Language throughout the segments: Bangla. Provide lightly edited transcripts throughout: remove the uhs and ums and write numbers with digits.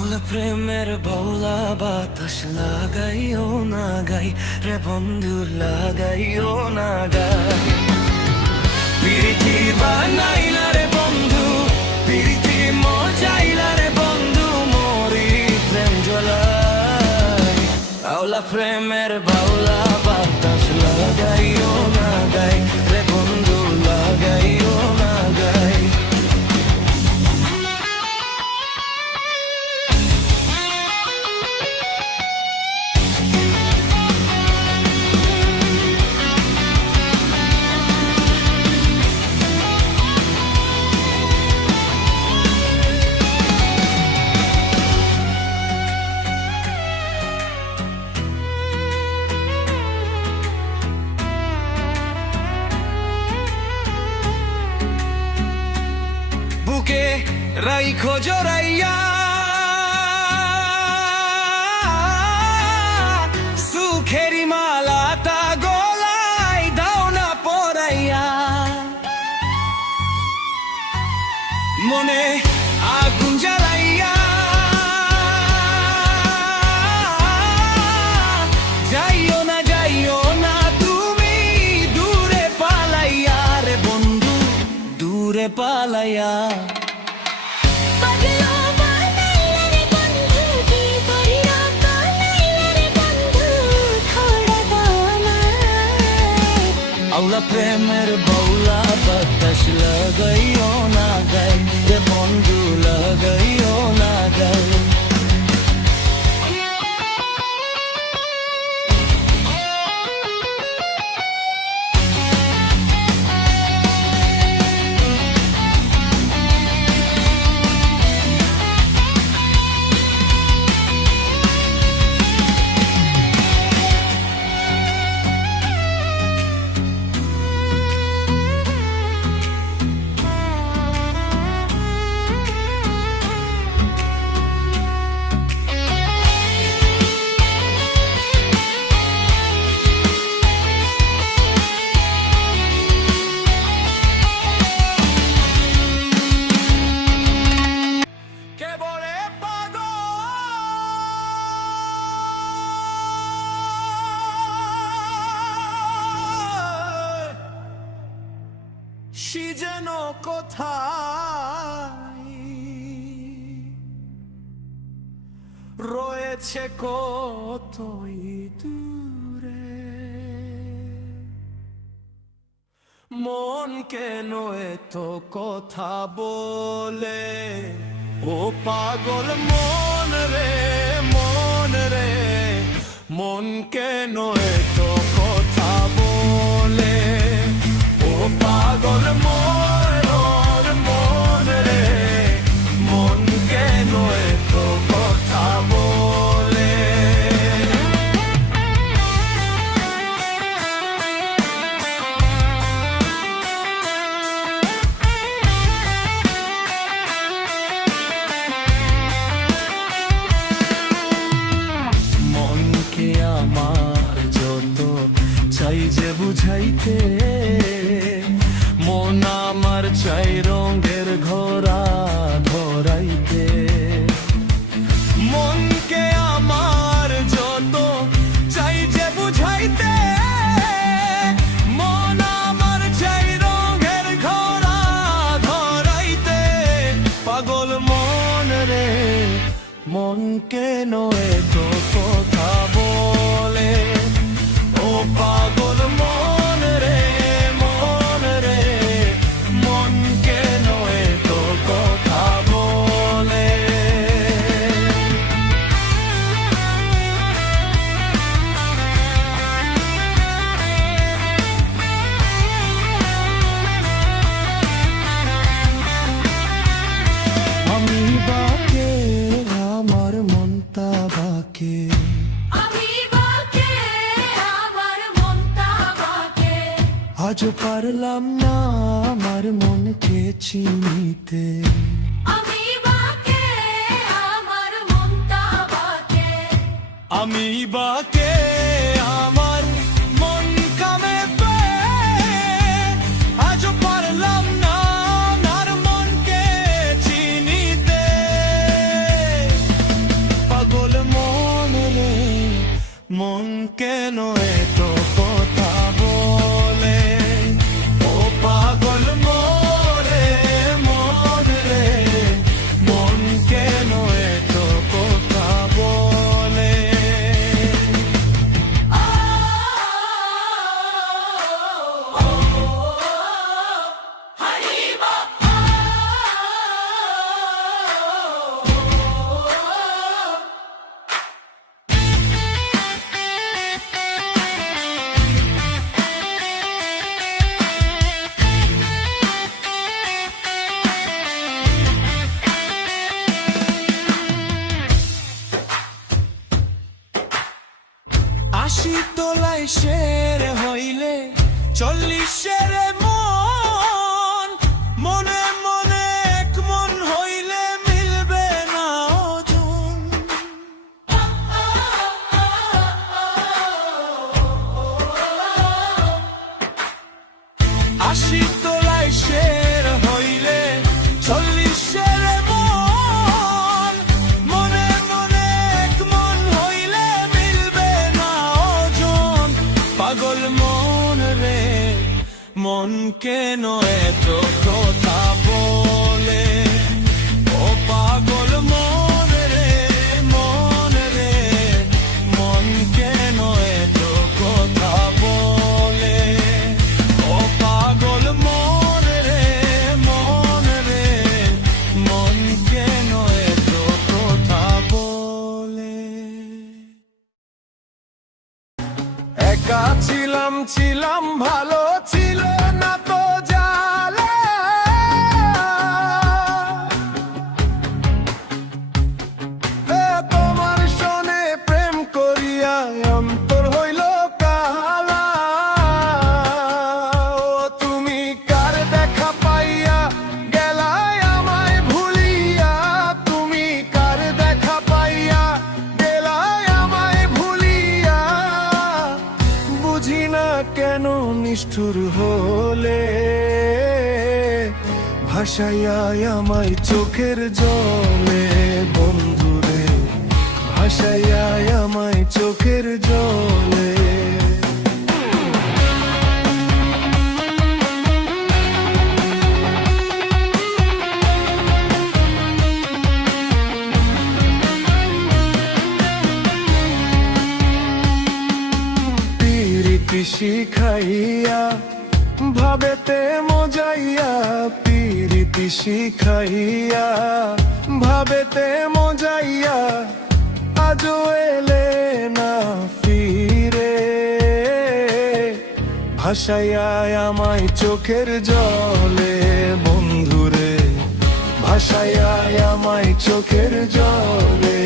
আউলা প্রেমের বাউলা বাতাস লাগাইও না গাই রে বন্ধু, লাগাইও না গাই। পিরিতি বানাইলা রে বন্ধু, পিরিতি মজাইলা রে বন্ধু, মরি প্রেম জ্বলাই। আউলা প্রেমের বাউলা বাতাস লাগাইও না গাই রে বন্ধু, লাগাইও না গাই। বুকে রাইখো জড়াইয়া, সুখেরি মালাটা গলায় দাও না পরাইয়া। মনে আগুন জ্বালাইয়া, যাইও না যাইও না তুমি দূরে পালাইয়া রে বন্ধু, দূরে পালাইয়া। আউলা প্রেমের বাউলা বাতাস লাগাইও না গাই রে বন্ধু, লাগাইও না গাই। সে যেন কোথায় রয়েছে কতই দূরে, মন কেন এত কথা বলে, ও পাগল মন রে, মন রে, মন কেন এত কথা বলে, ও পাগল মন মন রে, মন কেন এত কথা বলে। মনকে আমার যত চাই যে বুঝাইতে, মন আমার চাই রঙের ঘোড়া ধরাইতে। মনকে আমার যত চাই যে বুঝাইতে, মন আমার চাই রঙের ঘোড়া ধরাইতে। পাগল মন রে, মন কেন এত কথা বলে, ও পাগল মন রে, মন রে, মন কেন এত কথা বলে। আমি বাকে আমার মনটা বাকে, আজও পারলাম না আমার মনকে চিনিতে। আমি বাকে আমার মনটা বাকে, আমি বাকে আমার মন কামে পে, আজও পারলাম না আমার মনকে চিনিতে। কেন এত কথা বলে, ও পাগল মোরে মন রে, মন কেন এত কথা বলে। আশি তোলাই শের হইলে 40-এর মন, মনে মনে এক মন হইলে মিলবে না ওজন। আশি তোলাই শের হইলে 40-এর মন, মনে মনে এক মন হইলে মিলবে না ওজন। পাগল মন রে, মন কেন এত কথা বলে, ও পাগল মন রে, মন রে, মন কেন এত কথা বলে, ও পাগল মন রে, মন রে, মন কেন এত কথা বলে। একা ছিলাম ছিলাম ভালো ছিল না তো জালে, তোমার সনে প্রেম করিয়া অন্তর হইল কালা। ও তুমি কার দেখা পাইয়া গেলাই আমায় ভুলিয়া, তুমি কার দেখা পাইয়া গেলাই আমায় ভুলিয়া। বুঝি না কেন নিষ্ঠুর হলে, ভাসাইয়া আমায় চোখের জলে বন্ধুরে, ভাসাইয়া আমায় চোখের জলে। পিরিতি শিখাইয়া ভাবেতে মজাইয়া, পিরিতি শিখাইয়া ভাবেতে মজাইয়া, আজও এলে না ফিরে। ভাসাইয়া আমায় চোখের জলে বন্ধুরে, ভাসাইয়া আমায় চোখের জলে।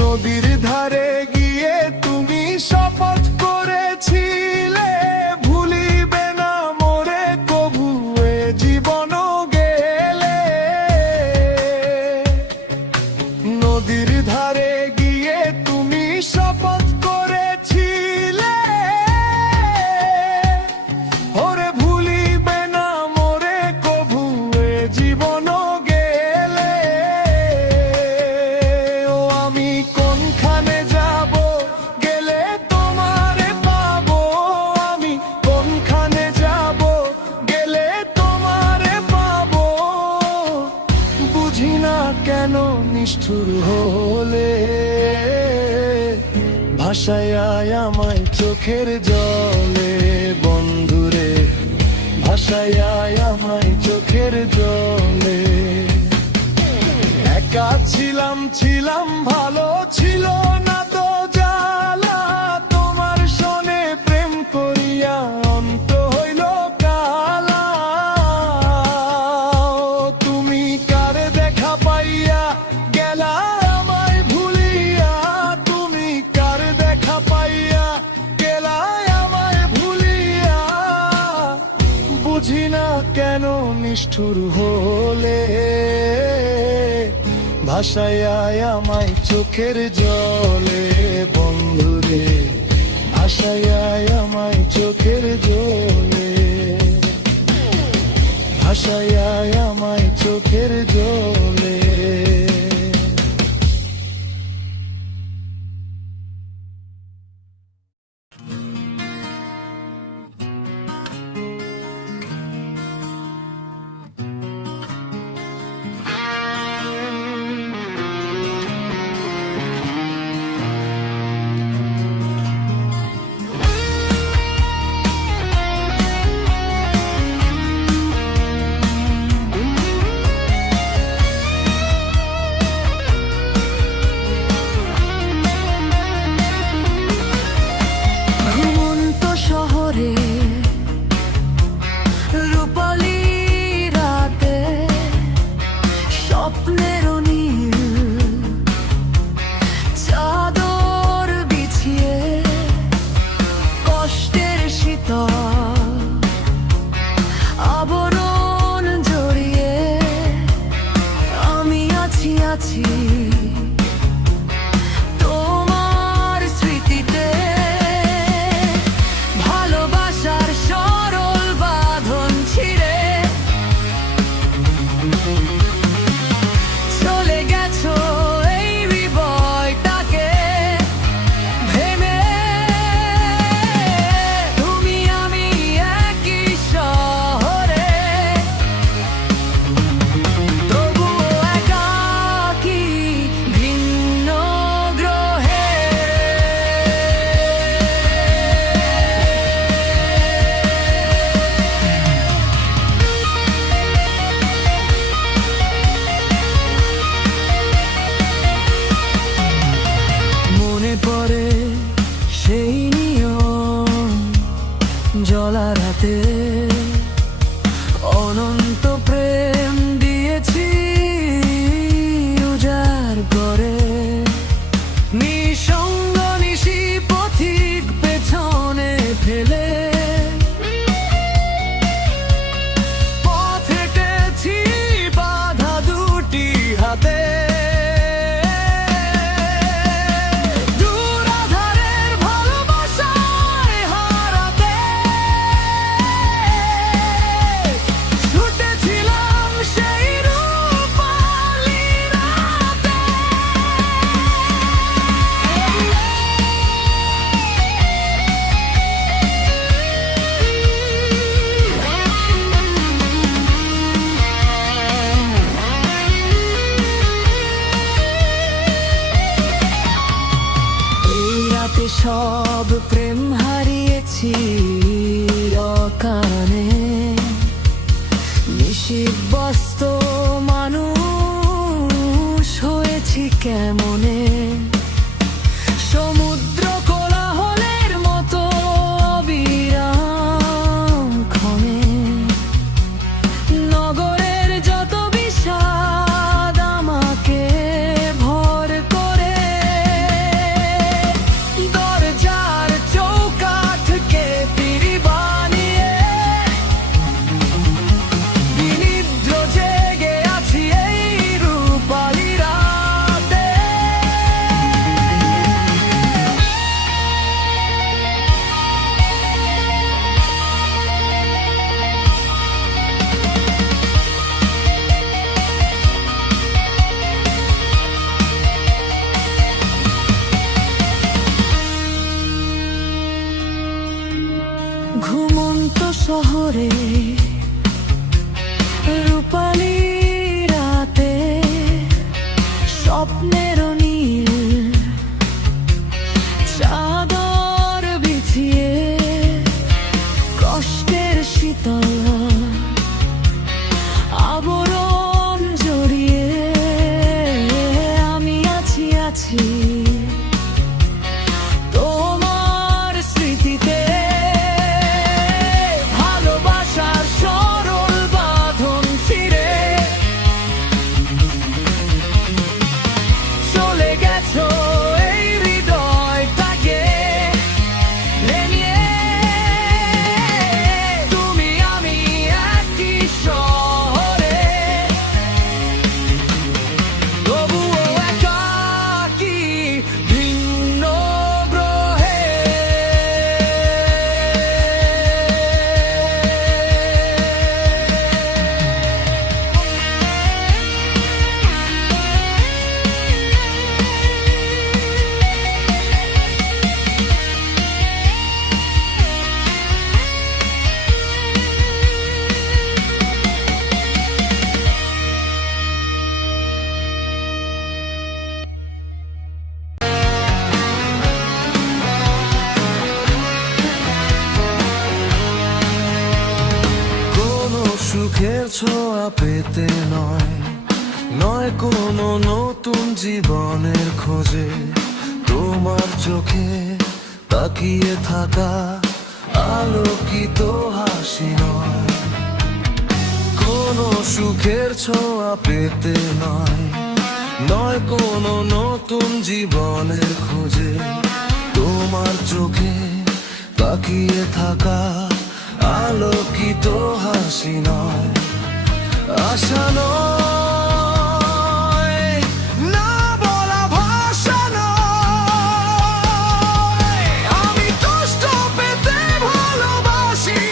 নদীর ধারে গিয়ে তুমি শপথ করেছিলে, ভুলিবে না মোরে কবু এ জীবন গেলে। নদীর ধারে গিয়ে তুমি শপথ করেছিলে, ওরে ভুলিবে না মোরে কবু এ জীবন গেলে। ও আমি কোনখানে যাব গেলে তোমারে পাবো, আমি কোনখানে যাব গেলে তোমারে পাবো। বুঝি না কেন নিষ্ঠুর হলে, ভাসাইয়া আমায় চোখের জলে বন্ধুরে, ভাসাইয়া আমায় চোখের জলে। একা ছিলাম ছিলাম ভালো ছিল না তো জালা, তোমার সনে প্রেম করিয়া অন্ত হইল কালা। তুমি কার দেখা পাইয়া গেলা আমায় ভুলিয়া, তুমি কার দেখা পাইয়া গেলা আমায় ভুলিয়া। বুঝি না কেন নিষ্ঠুর হলে, ভাসাইয়া আমায় চোখের জলে বন্ধুরে, ভাসাইয়া আমায় চোখের জলে। ভাসাইয়ায় আমায় চোখের জলে। ঘুমন্ত শহরে রূপালী রাতে স্বপ্নের নীল চাদর বিছিয়ে কষ্টের শীতল আবরণ জড়িয়ে আমি আছি তোমার স্মৃতিতে। ভালোবাসার সরল বাঁধন ছিঁড়ে চলে গেছো এই হৃদয়টাকে ভেঙে। তুমি আমি একই শহরে, তবুও একাকী ভিন্ন গ্রহে। মনে পড়ে সেই নিয়ম জ্বলা রাতে অনন্ত প্রেম দিয়েছি উজাড় করে। নিঃসঙ্গ নিশি পথিক পেছনে ফেলে পথ হেঁটেছি বাধা দুটি হাতে। দূর আঁধারের ভালোবাসায় হারাতে ছুটেছিলাম সেই রূপালী রাতে। এই রাতে সব প্রেম হারিয়েছি অকারণে। নিশিবস্ত মানুষ হয়েছি কেমনে। সমুদ্র কোলাহলের মতো অবিরাম ক্ষণে নগরের যত বিষাদ আমাকে ভর করে। দরজার চৌকাঠকে পিঁড়ি বানিয়ে বিনিদ্র জেগে আছি এই রূপালী রাতে। ঘুমন্ত শহরে রূপালী রাতে স্বপ্নের নীল চাদর বিছিয়ে কষ্টের শীতল আবরণ জড়িয়ে আমি আছি তোমার স্মৃতিতে। ভালোবাসার সরল বাঁধন ছিঁড়ে চলে গেছো এই হৃদয়টাকে ভেঙে। তুমি আমি সুখের ছোঁয়া পেতে নয়, নয় কোনো নতুন জীবনের খোঁজে, তোমার চোখে তাকিয়ে থাকা আলোকিত হাসি নয়। কোনো সুখের ছোঁয়া পেতে নয়, নয় কোনো নতুন জীবনের খোঁজে, তোমার চোখে তাকিয়ে থাকা আলোকিত হাসি নয়, আশা নয়, না বলা ভাষা নয়। আমি কষ্ট পেতে ভালোবাসি,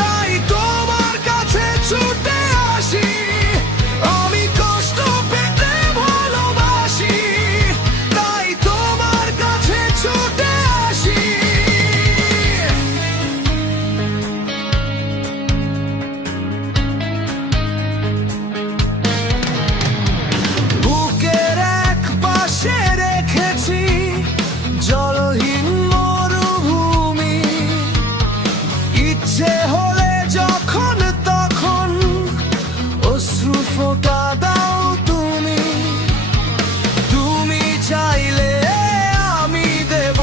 তাই তোমার কাছে ছুটে আসি। আমি কষ্ট পেতে ভালোবাসি, তাই তোমার কাছে ছুটে আসি। বুকের এক পাশে রেখেছি জলহীন মরুভূমি, ইচ্ছে হলে যখন তখন অশ্রু ফোঁটা দাও তুমি। তুমি চাইলে আমি দেব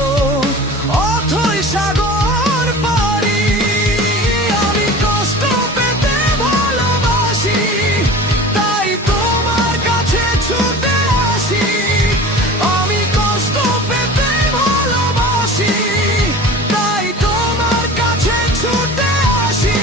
অথই সাগর পারি। আমি কষ্ট পেতে ভালোবাসি, তাই তোমার কাছে ছুটে আসি। আমি কষ্ট পেতে ভালোবাসি, তাই তোমার কাছে ছুটে আসি।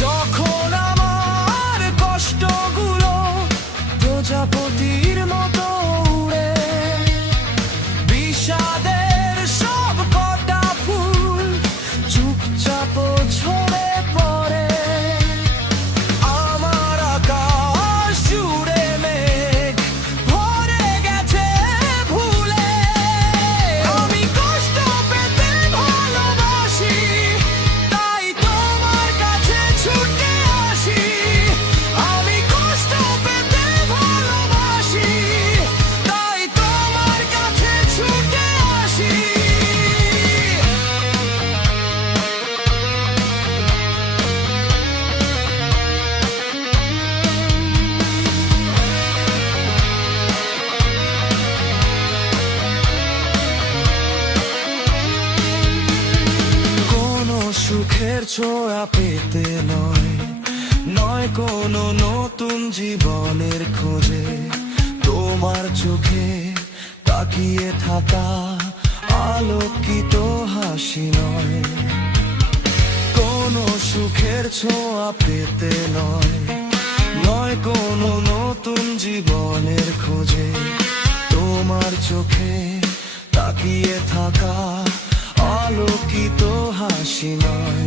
যখন আমার কষ্টগুলো প্রজাপতির মতো উড়ে, বিষাদের সব কটা ফুল চুপচাপ ঝরে পড়ে। আমার আকাশ জুড়ে মেঘ ভরে গেছে ভুলে। আমি কষ্ট পেতে ভালোবাসি, তাই তোমার কাছে ছুটে আসি। আমি কষ্ট পেতে ভালোবাসি, তাই তোমার কাছে ছুটে আসি। কোনো সুখের ছোঁয়া পেতে নয়, নয় কোনো নতুন জীবনের খোঁজে, তোমার চোখে তাকিয়ে থাকা আলোকিত হাসি নয়। কোনো সুখের ছোঁয়া পেতে নয়, নয় কোনো নতুন জীবনের খোঁজে, তোমার চোখে তাকিয়ে থাকা আলোকিত হাসি নয়।